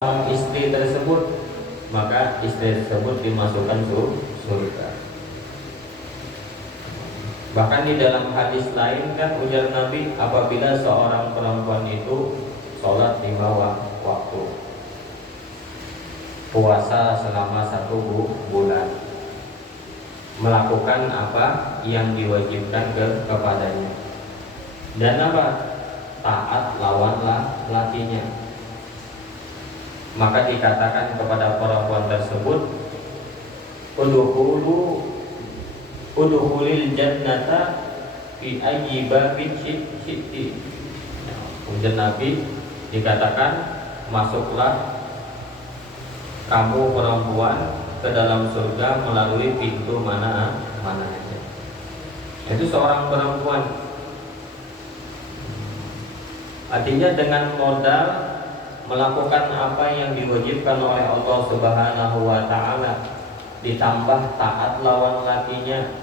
istri tersebut, maka istri tersebut dimasukkan surga. Bahkan di dalam hadis lain kan ujar Nabi, apabila seorang perempuan itu sholat 5 waktu, puasa selama 1 bulan, melakukan apa yang diwajibkan kepadanya, dan apa, taat lawan lakinya, maka dikatakan kepada perempuan tersebut, udkhulil jannata fi ayyi babin syi'ti. Kemudian Nabi dikatakan, masuklah kamu perempuan ke dalam surga melalui pintu mana aja. Itu seorang perempuan. Artinya dengan modal melakukan apa yang diwajibkan oleh Allah Subhanahu wa ta'ala, ditambah taat lawan lakinya,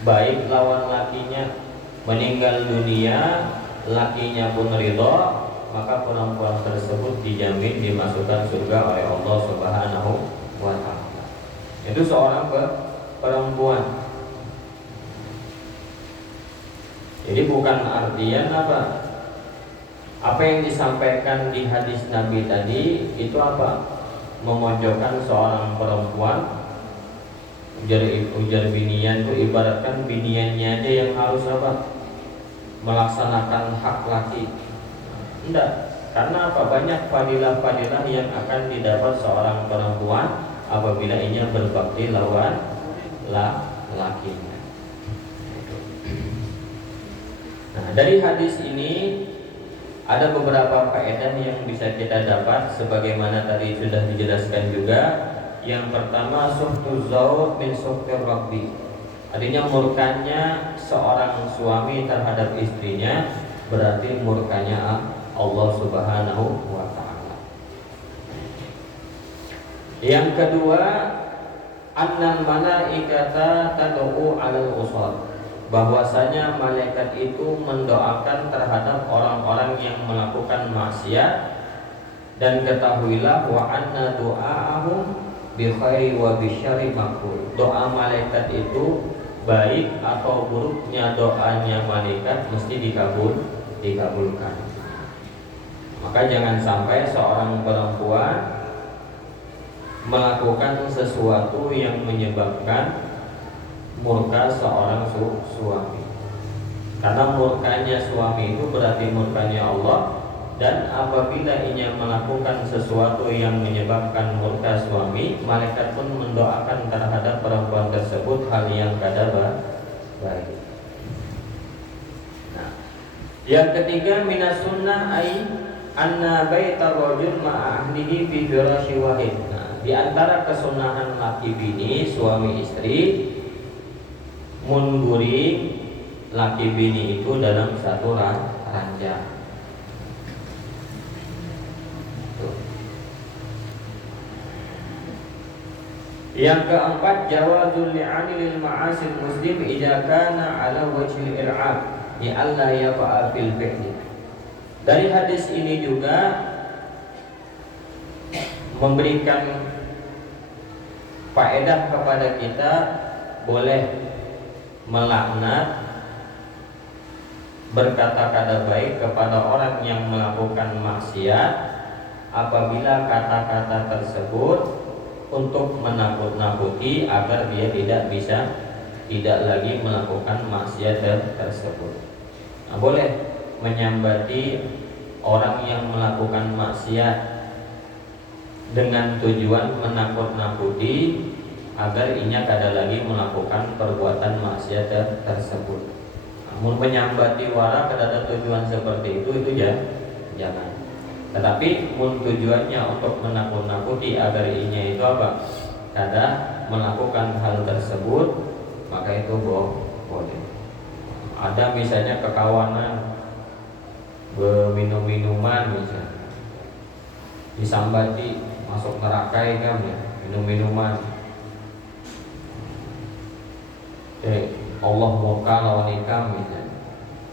baik lawan lakinya, meninggal dunia lakinya pun ridho, maka perempuan tersebut dijamin dimasukkan surga oleh Allah Subhanahu wa ta'ala. Itu seorang perempuan. Jadi bukan artian apa yang disampaikan di hadis Nabi tadi itu memojokkan seorang perempuan. Ujar binian itu ibaratkan biniannya aja yang harus melaksanakan hak laki. Tidak, karena banyak fadilah-fadilah yang akan didapat seorang perempuan apabila ia berbakti lawan lakinya. Nah, dari hadis ini ada beberapa faedah yang bisa kita dapat, sebagaimana tadi sudah dijelaskan juga. Yang pertama, suhtu zawj min suhtir rabbi. Artinya murkanya seorang suami terhadap istrinya berarti murkanya Allah Subhanahu wa ta'ala. Yang kedua, annal malaikata tad'u 'alal usad. Bahwasanya malaikat itu mendoakan terhadap orang-orang yang melakukan maksiat, dan ketahuilah wa anna du'aahum bi khairi wa bi syarri maqbul. Doa malaikat itu baik atau buruknya doanya malaikat mesti dikabulkan. Maka jangan sampai seorang perempuan melakukan sesuatu yang menyebabkan murka seorang suami. Karena murkanya suami itu berarti murkanya Allah, dan apabila ia melakukan sesuatu yang menyebabkan murka suami, malaikat pun mendoakan terhadap perempuan tersebut hal yang kada baik. Nah, yang ketiga, minas sunnah ai anna baitar rajul ma'a ahlihi fi firasyi wahid. Nah, di antara kesunahan laki bini, suami istri, mungguri laki bini itu dalam satu ranjang. Yang keempat, jawazul li'ani lil ma'asil muslim idza kana ala wajhil ir'ab ya alla yafa'a fil fi'li. Dari hadis ini juga memberikan faedah kepada kita, boleh melaknat, berkata-kata baik kepada orang yang melakukan maksiat apabila kata-kata tersebut untuk menakut-nakuti agar dia tidak lagi melakukan maksiat tersebut. Nah, boleh menyambati orang yang melakukan maksiat dengan tujuan menakut-nakuti agar inya kada lagi melakukan perbuatan maksiat tersebut. Namun menyambati wara kada ada tujuan seperti itu jangan. Tetapi tujuannya untuk menakut-nakuti agar inya itu kada melakukan hal tersebut, maka itu boleh. Ada misalnya kekawanan berminum-minuman, misalnya disambati masuk neraka kan ya, minum-minuman. Allah murka lawan ikam misalnya.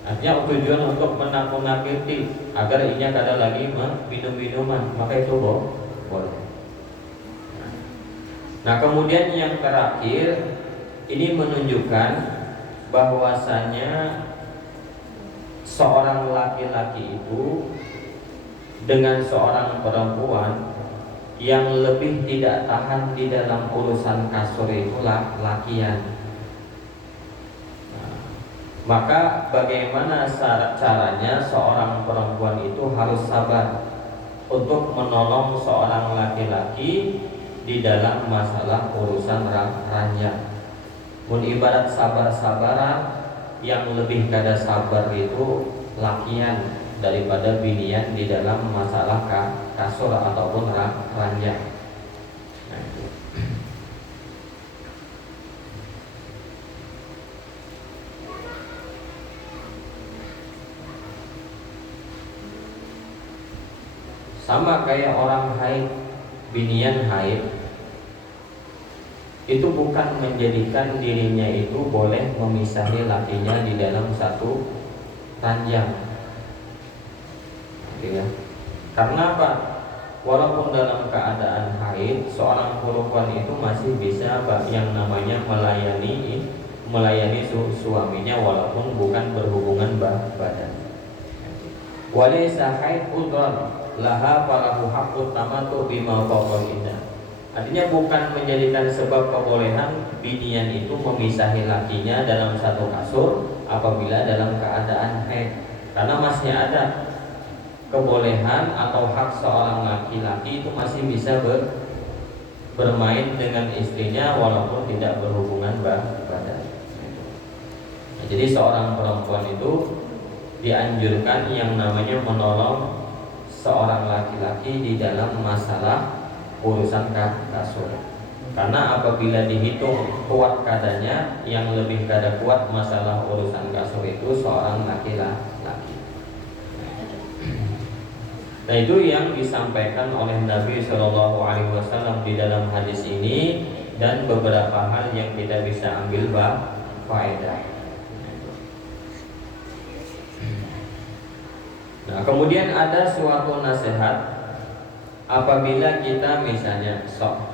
Artinya tujuan untuk menakut-nakuti agar inya kada lagi minum minuman, maka itu boleh. Nah kemudian yang terakhir ini menunjukkan bahwasanya seorang laki-laki itu dengan seorang perempuan yang lebih tidak tahan di dalam urusan kasur itulah lakian. Maka bagaimana caranya seorang perempuan itu harus sabar untuk menolong seorang laki-laki di dalam masalah urusan ranjang. Mun ibarat sabar-sabaran, yang lebih kada sabar itu lakian daripada binian di dalam masalah kasur ataupun ranjang. Sama kayak orang haid, binian haid itu bukan menjadikan dirinya itu boleh memisahi lakinya di dalam satu ranjang. Ya. Karena apa? Walaupun dalam keadaan haid, seorang perempuan itu masih bisa yang namanya melayani suaminya walaupun bukan berhubungan badan. Walaysa haid udran laha falahu haqqut tamattu bima fawqa. Artinya bukan menjadikan sebab kebolehan binian itu memisahi lakinya dalam satu kasur apabila dalam keadaan haid. Karena masih ada kebolehan atau hak seorang laki-laki itu masih bisa bermain dengan istrinya walaupun tidak berhubungan badan. Nah, jadi seorang perempuan itu dianjurkan yang namanya menolong seorang laki-laki di dalam masalah urusan kasur. Karena apabila dihitung kuat kadanya, yang lebih kada kuat masalah urusan kasur itu seorang laki-laki. Nah itu yang disampaikan oleh Nabi Shallallahu Alaihi Wasallam di dalam hadis ini, dan beberapa hal yang kita bisa ambil faedah. Nah kemudian ada suatu nasihat apabila kita misalnya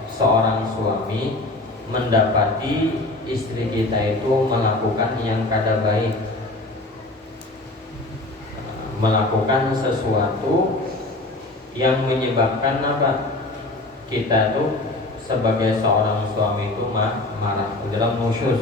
seorang suami mendapati istri kita itu melakukan yang kada baik, melakukan sesuatu yang menyebabkan apa? Kita tuh sebagai seorang suami itu marah, dalam nusyuz,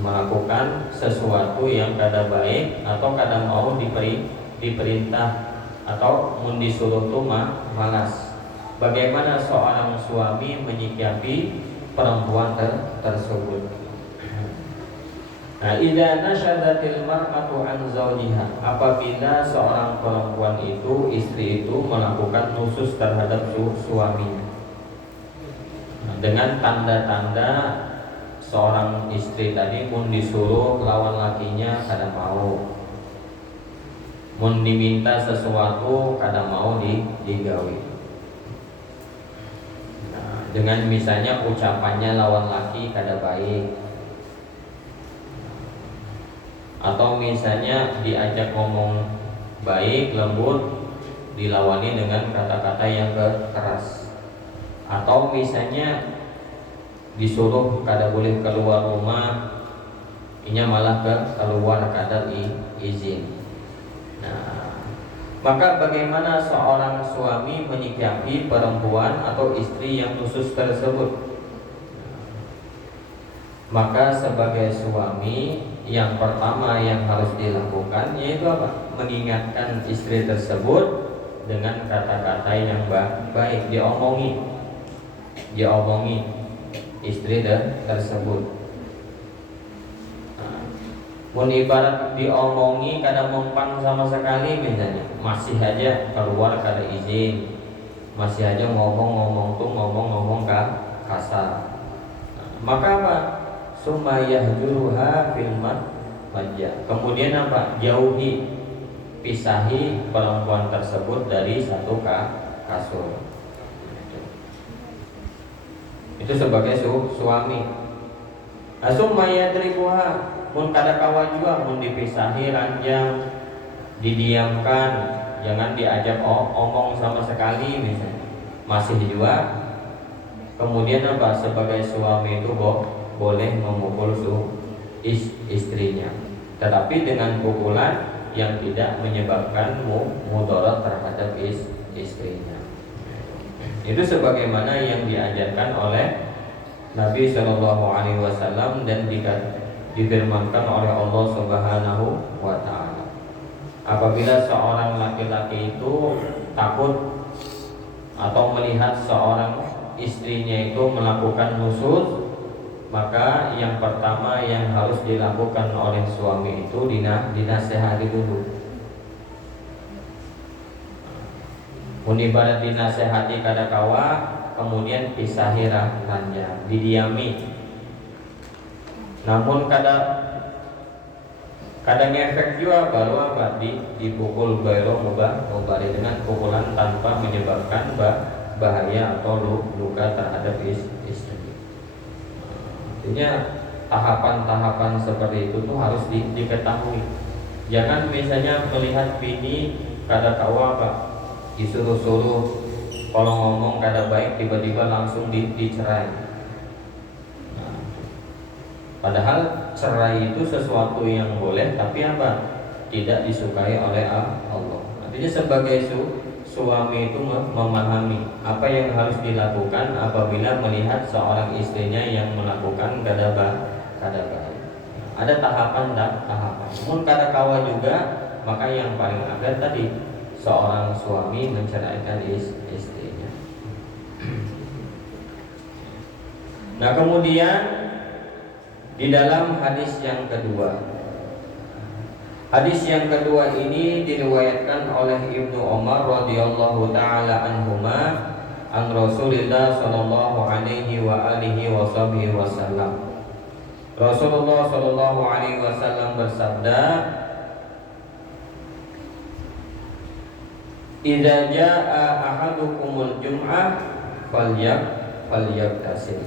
melakukan sesuatu yang kada baik atau kada mau diperintah atau mun disuruh tuh malas. Bagaimana seorang suami menyikapi perempuan tersebut? Nah, idza nasyadatil mar'atu an zawjiha, apabila seorang perempuan itu, istri itu melakukan nusus terhadap suaminya. Nah, dengan tanda-tanda seorang istri tadi mun disuruh lawan lakinya kada mau, mun diminta sesuatu kadang mau digawi. Nah, dengan misalnya ucapannya lawan laki kada baik, atau misalnya diajak ngomong baik lembut dilawani dengan kata-kata yang keras, atau misalnya disuruh kada boleh keluar rumah, inya malah keluar kada izin. Nah, maka bagaimana seorang suami menyikapi perempuan atau istri yang khusus tersebut? Maka sebagai suami, yang pertama yang harus dilakukan yaitu apa? Mengingatkan istri tersebut dengan kata-kata yang baik, diomongi istri tersebut. Mun ibarat diomongi kada mempan sama sekali, misalnya masih aja keluar kada izin, masih aja ngomong kasar, maka apa? Sumayahjuruha fil majja. Kemudian apa? Jauhi, pisahi perempuan tersebut dari satu kasur. Itu sebagai suami. Sumayadribuha, mun kada kawa juga mun dipisahi ranjang, didiamkan, jangan diajak omong sama sekali misalnya, masih juga. Kemudian apa, sebagai suami itu boleh memukul istrinya, tetapi dengan pukulan yang tidak menyebabkan mudarat terhadap istrinya. Itu sebagaimana yang diajarkan oleh Nabi Shallallahu Alaihi Wasallam dan difirmankan oleh Allah Subhanahu Wa Taala. Apabila seorang laki-laki itu takut atau melihat seorang istrinya itu melakukan nusuk, maka yang pertama yang harus dilakukan oleh suami itu dinasehati dulu. Ibarat dinasehati kada kawa, kemudian pisahi ranjang, didiami. Namun kada ngefek juga, baru apa dipukul bairo mubari dengan pukulan tanpa menyebabkan bahaya atau luka terhadap istri. Artinya tahapan-tahapan seperti itu tuh harus diketahui. Jangan misalnya melihat bini kada kawa apa, disuruh-suruh, kalau ngomong kada baik tiba-tiba langsung dicerai. Nah, padahal cerai itu sesuatu yang boleh, tapi apa, tidak disukai oleh Allah. Artinya sebagai suami itu memahami apa yang harus dilakukan apabila melihat seorang istrinya yang melakukan kada baik. Ada tahapan. Namun kada kawa juga, maka yang paling agar tadi seorang suami menceraikan istrinya. Nah, kemudian di dalam hadis yang kedua, ini diriwayatkan oleh Ibnu Umar radhiyallahu taala anhuma an Rasulillah sallallahu alaihi wa alihi wasallam. Rasulullah sallallahu alaihi wasallam bersabda, "Idza jaa ahadukumul jum'ah falyagtasil."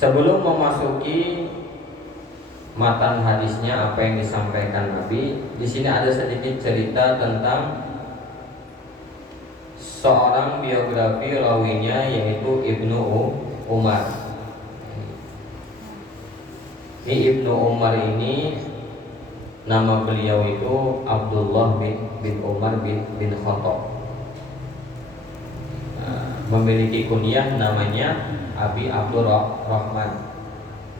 Sebelum memasuki matan hadisnya, apa yang disampaikan Nabi, di sini ada sedikit cerita tentang seorang biografi rawinya, yaitu Ibnu Umar. Ini Ibnu Umar ini nama beliau itu Abdullah bin Umar bin Khattab. Memiliki kunyah namanya Abi Abdul Rahman.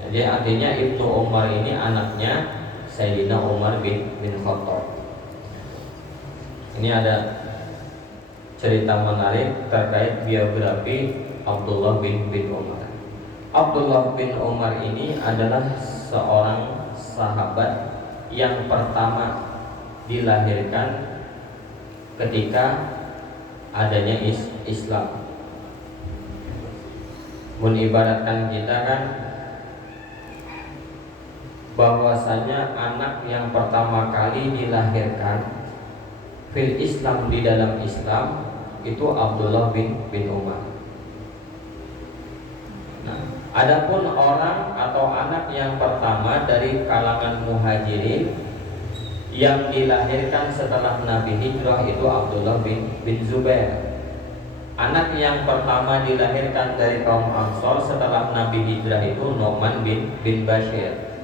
Jadi artinya Ibnu Umar ini anaknya Sayyidina Umar bin Khattab. Ini ada cerita menarik terkait biografi Abdullah bin Umar. Abdullah bin Umar ini adalah seorang sahabat yang pertama dilahirkan ketika adanya Islam. Mengibaratkan kita kan bahwasanya anak yang pertama kali dilahirkan fil Islam, di dalam Islam, itu Abdullah bin Umar. Nah, adapun orang atau anak yang pertama dari kalangan muhajirin yang dilahirkan setelah Nabi hijrah itu Abdullah bin Zubair. Anak yang pertama dilahirkan dari kaum Ansor setelah Nabi hijrah itu Nu'man bin Bashir.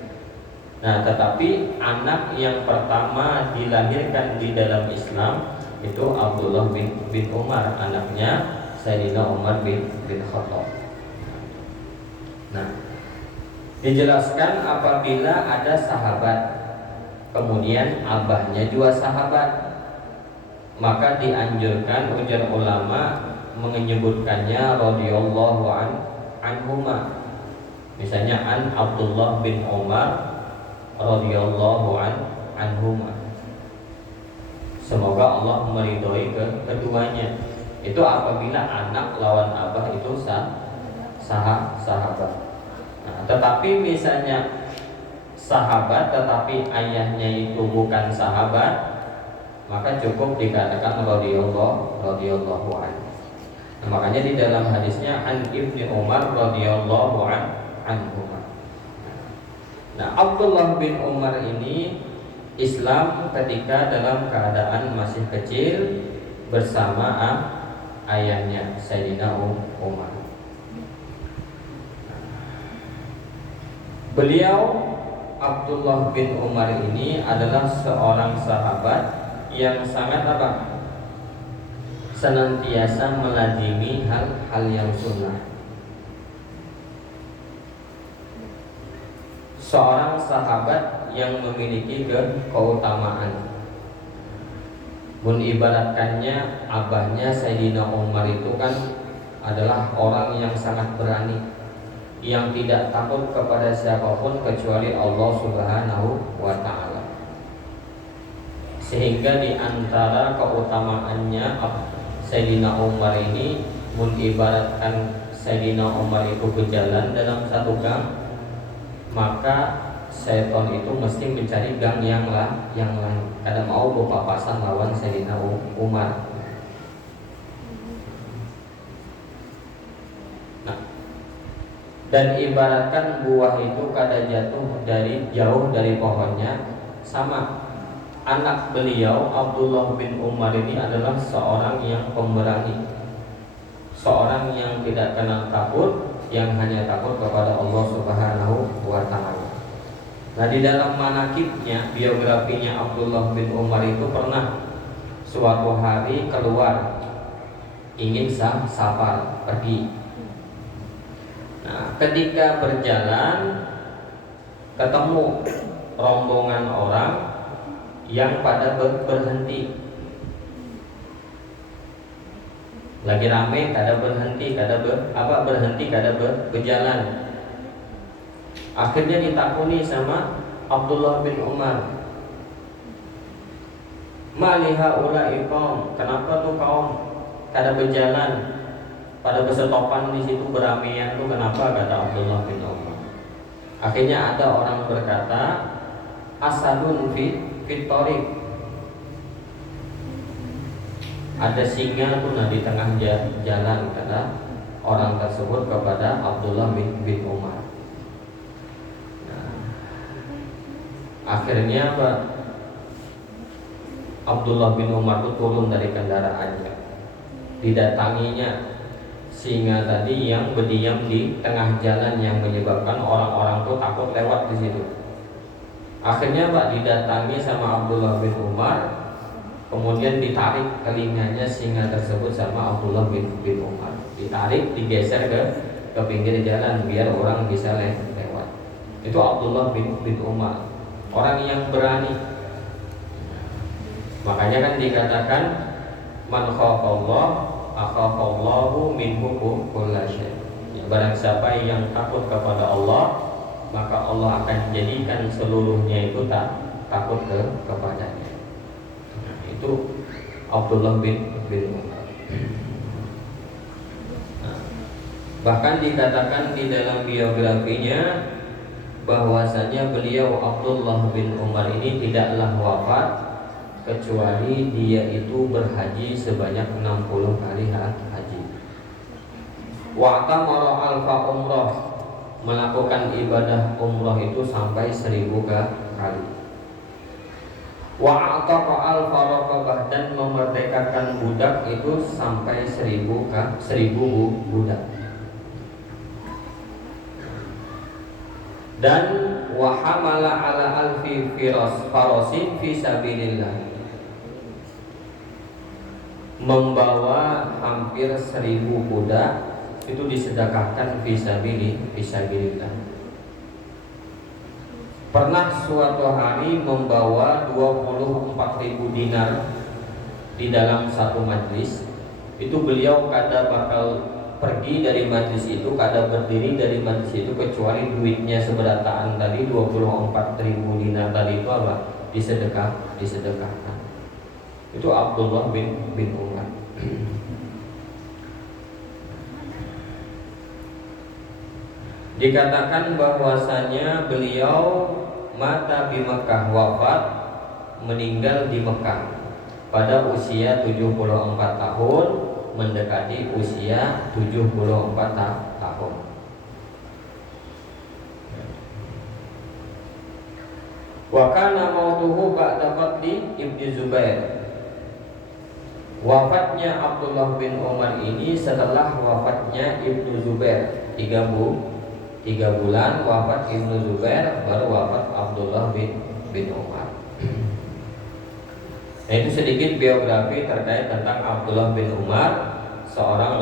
Nah, tetapi anak yang pertama dilahirkan di dalam Islam itu Abdullah bin Umar, anaknya Sayyidina Umar bin Khattab. Nah, dijelaskan apabila ada sahabat kemudian abahnya juga sahabat, maka dianjurkan, ujar ulama, menyebutkannya radhiyallahu anhuma. Misalnya an Abdullah bin Umar radhiyallahu anhuma. Semoga Allah meridhoi keduanya. Itu apabila anak lawan abah itu sahabat. Nah, tetapi misalnya sahabat tetapi ayahnya itu bukan sahabat, maka cukup dikatakan radhiyallahu anhu. Nah, makanya di dalam hadisnya an Ibnu Umar radhiyallahu anhu. Nah, Abdullah bin Umar ini Islam ketika dalam keadaan masih kecil bersama ayahnya Sayyidina Umar. Beliau Abdullah bin Umar ini adalah seorang sahabat yang sangat apa? Senantiasa melazimi hal-hal yang sunnah. Seorang sahabat yang memiliki keutamaan. Ibaratkannya abahnya Sayyidina Umar itu kan adalah orang yang sangat berani, yang tidak takut kepada siapapun kecuali Allah Subhanahu wa ta'ala. Sehingga di antara keutamaannya Sayyidina Umar ini, ibaratkan Sayyidina Umar itu berjalan dalam satu gang, maka setan itu mesti mencari gang yang lain. Kada mau berpapasan lawan Sayyidina Umar. Nah, dan ibaratkan buah itu kada jatuh dari jauh dari pohonnya. Sama anak beliau Abdullah bin Umar ini adalah seorang yang pemberani, seorang yang tidak kenal takut, yang hanya takut kepada Allah Subhanahu wa ta'ala. Nah, di dalam manakibnya, biografinya Abdullah bin Umar itu pernah suatu hari keluar ingin safar pergi. Nah, ketika berjalan ketemu rombongan orang yang pada berhenti. Lagi rame kada berhenti, kada berjalan. Akhirnya ditakuni sama Abdullah bin Umar, "Maliha ulai qaum, kenapa tuh kaum kada berjalan? Pada bersetopan di situ beramaian tuh kenapa?" kata Abdullah bin Umar. Akhirnya ada orang berkata, "Asadun fit thoriq." Ada singa tuh di tengah jalan, kata orang tersebut kepada Abdullah bin Umar. Akhirnya Abdullah bin Umar itu turun dari kendaraannya. Didatanginya singa tadi yang berdiam di tengah jalan, yang menyebabkan orang-orang itu takut lewat di situ. Akhirnya didatangi sama Abdullah bin Umar, kemudian ditarik telinganya singa tersebut sama Abdullah bin Umar. Ditarik, digeser ke pinggir jalan biar orang bisa lewat. Itu Abdullah bin Umar, orang yang berani. Makanya kan dikatakan man khafallah akhafallahu minhu kulla syai'. Barang siapa yang takut kepada Allah, maka Allah akan jadikan seluruhnya itu takut kepadanya. Nah, itu Abdullah bin Umar. Nah, bahkan dikatakan di dalam biografinya bahwasanya beliau Abdullah bin Umar ini tidaklah wafat kecuali dia itu berhaji sebanyak 60 kali haji. Wa tamara alfa umrah, melakukan ibadah umrah itu sampai 1000 kali. Wa ataqa alfa raqabah, dan memerdekakan budak itu sampai 1000 budak. Dan wahamala ala alfi farasin fi sabilillah, membawa hampir 1000 budak itu disedekahkan fi sabilillah. Pernah suatu hari membawa 24.000 dinar di dalam satu majlis. Itu beliau kada bakal pergi dari majlis itu, kada berdiri dari majlis itu kecuali duitnya seberataan tadi 24.000 dinar tadi itu apa? Disedekahkan. Itu Abdullah bin Umar. Dikatakan bahwasanya beliau mata di Mekah, wafat meninggal di Mekah pada usia 74 tahun mendekati usia 74 tahun. Wa kana mautuhu ba'da qatli Ibnu Zubair. Wafatnya Abdullah bin Umar ini setelah wafatnya Ibnu Zubair. 3 bulan wafat Ibnu Zubair, baru wafat Abdullah bin Umar. Nah, itu sedikit biografi terkait tentang Abdullah bin Umar, seorang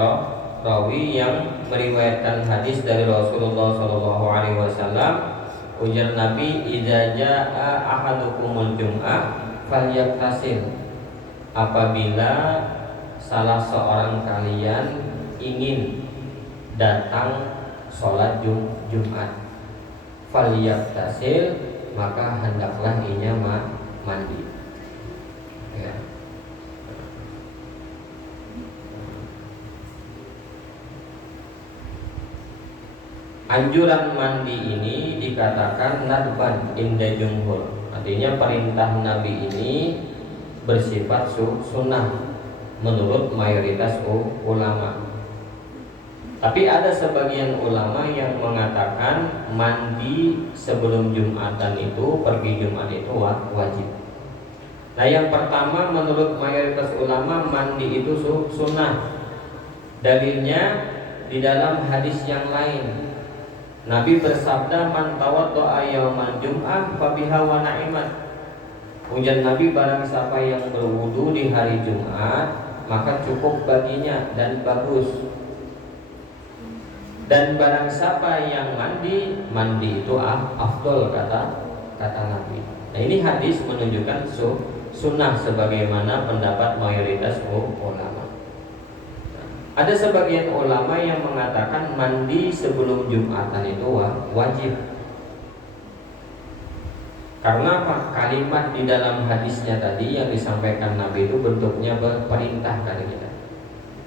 rawi yang meriwayatkan hadis dari Rasulullah SAW. Ujar Nabi, idza jaa ahadukumul jum'ah falyaktasil. Apabila salah seorang kalian ingin datang sholat Jumat, falyaktasil, maka hendaklah ia mandi. Ya. Anjuran mandi ini dikatakan nadban inda jumhur. Artinya perintah Nabi ini bersifat sunnah menurut mayoritas ulama. Tapi ada sebagian ulama yang mengatakan mandi sebelum Jumatan itu, pergi Jumat itu wajib. Nah, yang pertama menurut mayoritas ulama mandi itu sunnah. Dalilnya di dalam hadis yang lain. Nabi bersabda, man tawaddo'a yaumal jum'ah fabiha wa na'imat. Ujar Nabi, barang siapa yang berwudu di hari Jumat, maka cukup baginya dan bagus. Dan barang siapa yang mandi itu afdol, kata Nabi. Nah, ini hadis menunjukkan sunnah sebagaimana pendapat mayoritas ulama. Ada sebagian ulama yang mengatakan mandi sebelum Jumatan itu wajib. Karena apa? Kalimat di dalam hadisnya tadi yang disampaikan Nabi itu bentuknya perintah kali kita.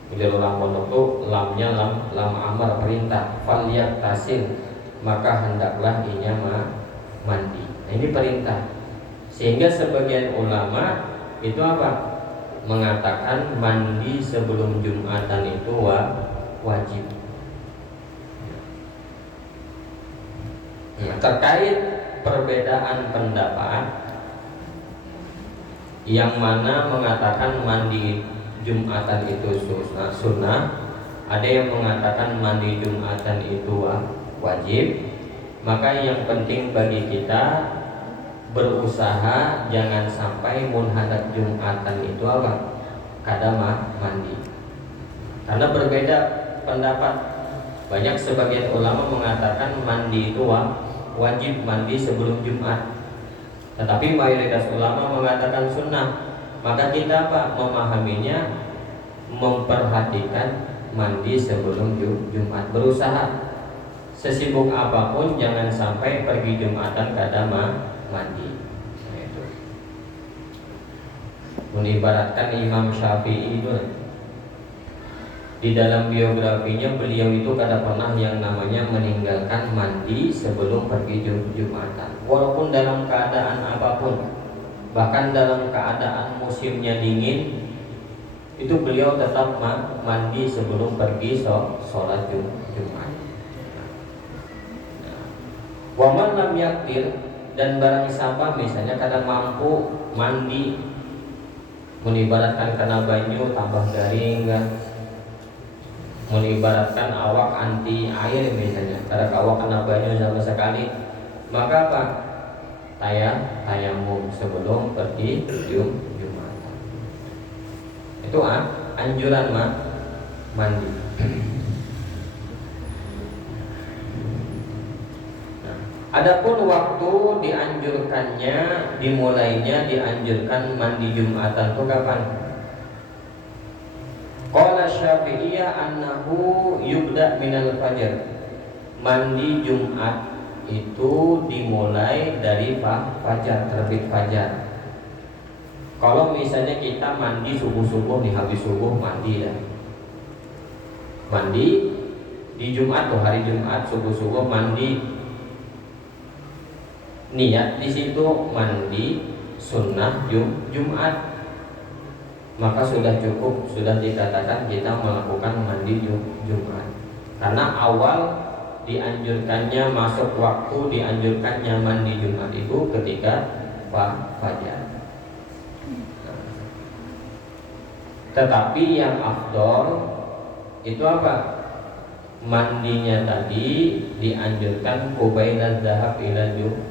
Bila orang pondok itu lamnya lam amar, perintah. Falyaktasil, maka hendaklah ia mandi. Nah, ini perintah. Sehingga sebagian ulama itu apa? Mengatakan mandi sebelum Jumatan itu wajib. Nah, terkait perbedaan pendapat yang mana mengatakan mandi Jumatan itu sunnah, ada yang mengatakan mandi Jumatan itu wajib. Maka yang penting bagi kita berusaha jangan sampai munhadat Jumatan itu apa? Kada mandi. Karena berbeda pendapat. Banyak sebagian ulama mengatakan mandi itu wajib mandi sebelum Jumat. Tetapi mayoritas ulama mengatakan sunnah. Maka kita apa? Memahaminya, memperhatikan mandi sebelum Jumat. Berusaha sesibuk apapun jangan sampai pergi Jumatan kada mandi. Nah, itu. Menibaratkan Imam Syafi'i itu di dalam biografinya, beliau itu kada pernah yang namanya meninggalkan mandi sebelum pergi Jumatan. Walaupun dalam keadaan apapun, bahkan dalam keadaan musimnya dingin, itu beliau tetap mandi sebelum pergi sholat Jumat. Wa man lam yaqdir, dan barang siapa misalnya kadang mampu mandi, menibaratkan kena banyu tambah garing kan, menibaratkan awak anti air misalnya, karena awak kena banyu sama sekali, maka apa? Tayamum sebelum pergi Jumatan. Itu anjuran mandi. Adapun waktu dianjurkannya, dimulainya dianjurkan mandi Jumatan itu kapan? Qala Syafi'iyah annahu yubda minal fajr. Mandi Jumat itu dimulai dari fajar, terbit fajar. Kalau misalnya kita mandi subuh-subuh nih, habis subuh mandi dah. Mandi di Jumat tuh, hari Jumat subuh-subuh mandi. Niat di situ mandi sunnah Jumat. maka sudah cukup, sudah dikatakan kita melakukan mandi Jumat. Karena awal dianjurkannya masuk waktu, dianjurkannya mandi Jumat itu ketika fajar. Tetapi yang afdol itu apa? Mandinya tadi dianjurkan qubailat dzahab ila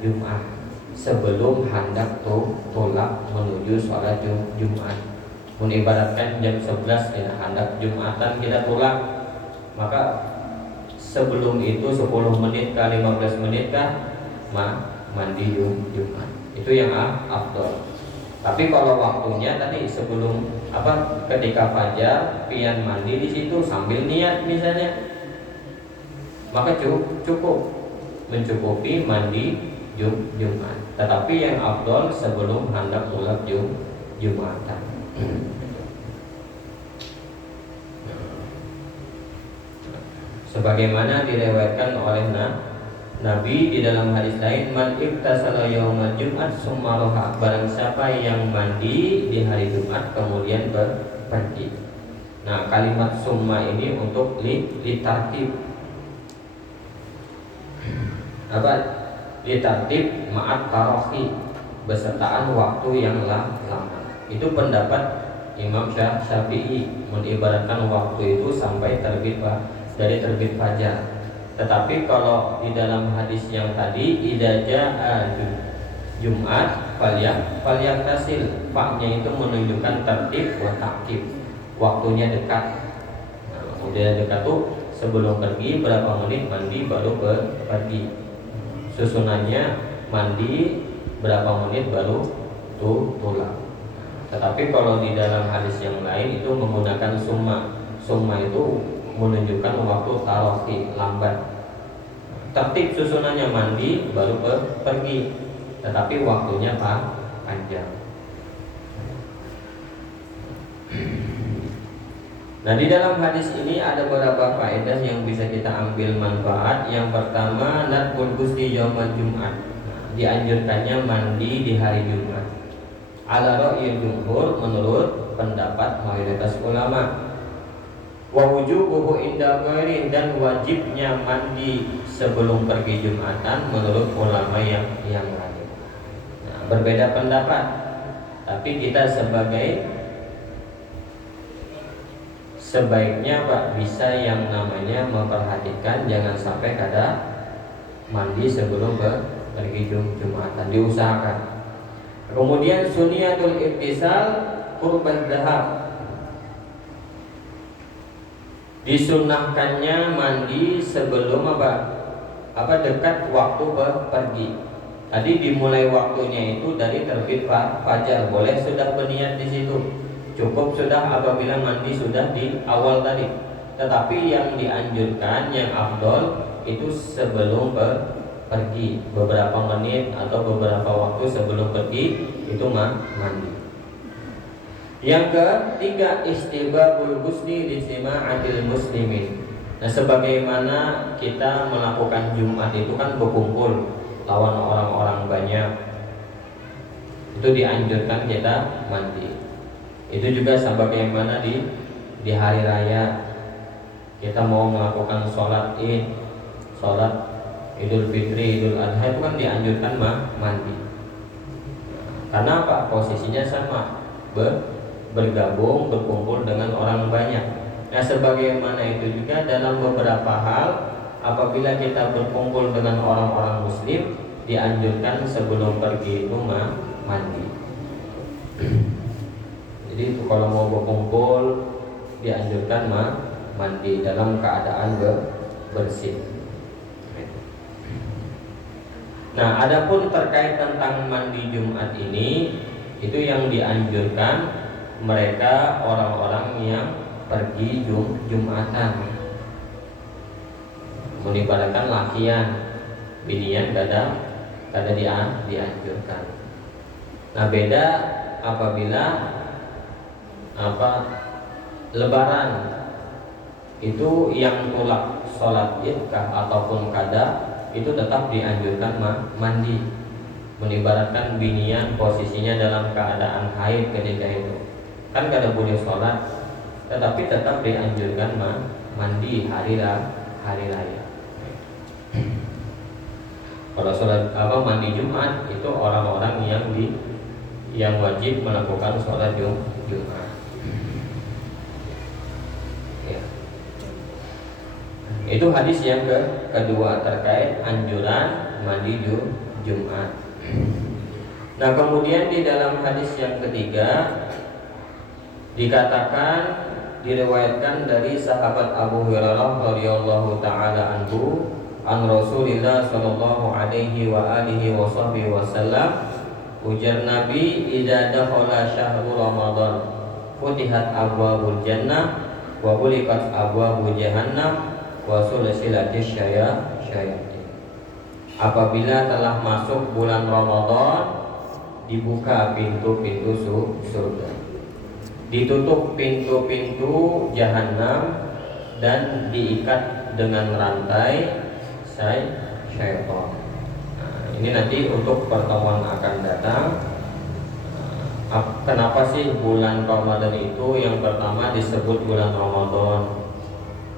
Jumat, sebelum hendak tolak menuju sholat Jumat. Mengibaratkan jam 11 kita hendak Jumatan kita tolak, maka sebelum itu 10 menit kah 15 menit kah mandi Jumat. Itu yang afdol. Tapi kalau waktunya tadi sebelum ketika fajar pian mandi di situ sambil niat misalnya, maka cukup mencukupi mandi Jumat. Tetapi yang afdol sebelum hendak tolak Jumatan. Sebagaimana direwayatkan oleh Nabi di dalam hadis lain, man iktasala yaumal Jumat summa roha, barang siapa yang mandi di hari Jumat kemudian pergi. Nah, kalimat summa ini untuk litartib. Litartib ma'at tarohi, besertaan waktu yang lama. Itu pendapat Imam Syafi'i, mengibaratkan waktu itu sampai dari terbit fajar. Tetapi kalau di dalam hadis yang tadi idza jaa Jumat falyaktasil, faknya itu menunjukkan tertib wa ta'kib, waktunya dekat. Nah, udah dekat tuh sebelum pergi berapa menit mandi baru pergi. Susunannya mandi berapa menit baru tulang. Tetapi kalau di dalam hadis yang lain itu menggunakan summa itu menunjukkan waktu tarohi, lambat. Tertib susunannya mandi baru pergi, tetapi waktunya panjang. Nah, di dalam hadis ini ada beberapa faedah yang bisa kita ambil manfaat. Yang pertama, nadbul ghusli yaumal Jumat. Dianjurkannya mandi di hari Jumat. Ala ra'yi jumhur, menurut pendapat mayoritas ulama. Wa wujubuhu inda ghairi, dan wajibnya mandi sebelum pergi Jumatan menurut ulama yang lain. Nah, berbeda pendapat. Tapi kita sebaiknya bisa yang namanya memperhatikan jangan sampai kada mandi sebelum pergi Jumatan, diusahakan. Kemudian sunniyatul ibtisal qurban dzahab, disunahkannya mandi sebelum dekat waktu pergi. Tadi dimulai waktunya itu dari terbit fajar, boleh sudah berniat di situ. Cukup sudah apabila mandi sudah di awal tadi. Tetapi yang dianjurkan, yang afdol itu sebelum pergi, beberapa menit atau beberapa waktu sebelum pergi itu mandi. Yang ketiga, istibabul ghusli li sima'atil muslimin. Nah, sebagaimana kita melakukan Jumat itu kan berkumpul lawan orang-orang banyak, itu dianjurkan kita mandi. Itu juga sebagaimana di hari raya kita mau melakukan sholat Id, sholat Idul Fitri, Idul Adha, itu kan dianjurkan mandi. Karena apa? Posisinya sama, bergabung, berkumpul dengan orang banyak. Nah, sebagaimana itu juga dalam beberapa hal, apabila kita berkumpul dengan orang-orang muslim, dianjurkan sebelum pergi itu mandi. Jadi itu kalau mau berkumpul dianjurkan mandi dalam keadaan bersih. Nah, adapun terkait tentang mandi Jumat ini, itu yang dianjurkan mereka orang-orang yang pergi Jumatan, menibaratkan lakian, binian kada dianjurkan. Nah, beda apabila Lebaran itu yang tolak sholat Id ataupun kada, itu tetap dianjurkan mandi. Menibaratkan binian posisinya dalam keadaan haid ketika itu, kan kada boleh sholat, tetapi tetap dianjurkan mandi hari raya. Kalau sholat mandi Jumat itu orang-orang yang wajib melakukan sholat Jumat. Ya. Itu hadis yang kedua terkait anjuran mandi Jumat. Nah, kemudian di dalam hadis yang ketiga dikatakan, diriwayatkan dari sahabat Abu Hurairah radhiyallahu taala anhu an Rasulillah sallallahu alaihi wa alihi wasallam, ujar Nabi, idza dakhala syahrul Ramadan futihat abwabul jannah wa ghuliqat abwabu jahannam wa sulsilatis syayatin. Apabila telah masuk bulan Ramadan, dibuka pintu-pintu surga, ditutup pintu-pintu jahanam, dan diikat dengan rantai syaitan. Nah, ini nanti untuk pertemuan akan datang. Kenapa sih bulan Ramadan itu yang pertama disebut bulan Ramadan?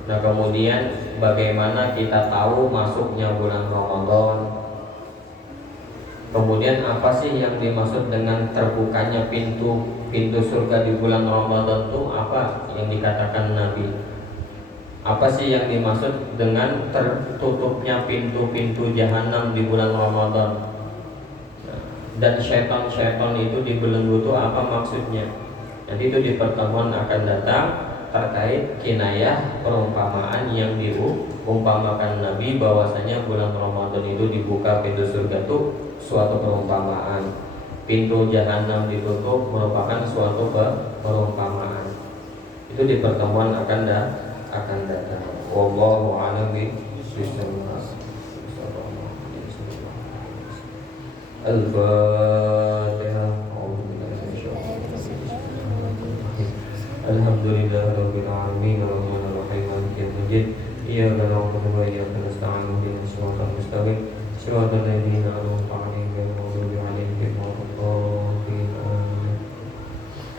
Nah, kemudian bagaimana kita tahu masuknya bulan Ramadan? Kemudian apa sih yang dimaksud dengan terbukanya pintu surga di bulan Ramadan itu? Apa yang dikatakan Nabi? Apa sih yang dimaksud dengan tertutupnya pintu-pintu jahanam di bulan Ramadan? Dan syaitan itu dibelenggu itu apa maksudnya? Nanti itu di pertemuan akan datang terkait kinayah perumpamaan yang diumpamakan Nabi bahwasanya bulan Ramadan itu dibuka pintu surga itu suatu perumpamaan, pintu jahanam ditutup merupakan suatu perumpamaan. Itu di pertemuan akan datang. Wallahu a'lam bishawab. Al-Fatihah. Alhamdulillahirabbil alamin arrahmanir rahim maliki yaumiddin iyyaka na'budu wa iyyaka nasta'in ihdinas siratal mustaqim siratal ladzina an'amta 'alaihim ghairil maghdubi 'alaihim waladdallin.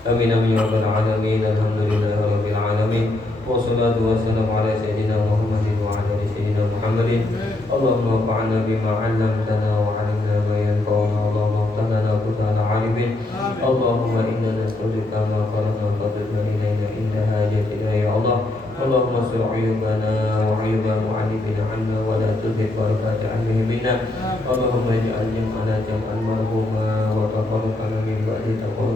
Amin amin ya rabbal alamin. Alhamdulillahirabbil alamin. Wassalatu wassalamu ala sayyidina Muhammadin wa ala ali sayyidina Muhammadin. Allahumma fa'alna bima 'allamtana wa 'allimna ma yanfa'una. Allahumma ighfir lana alimin. Allahumma inna nas'aluka ma qara'na fadlna ilayna inda hajatina ya Allah. Allahumma sur uyubana wa uyuba mu'allimina 'anna wa la tuzigh barakata 'ilmina. Allahumma ij'al jam'ana jam'an marhuma wa tafarraqana min ba'di taqwa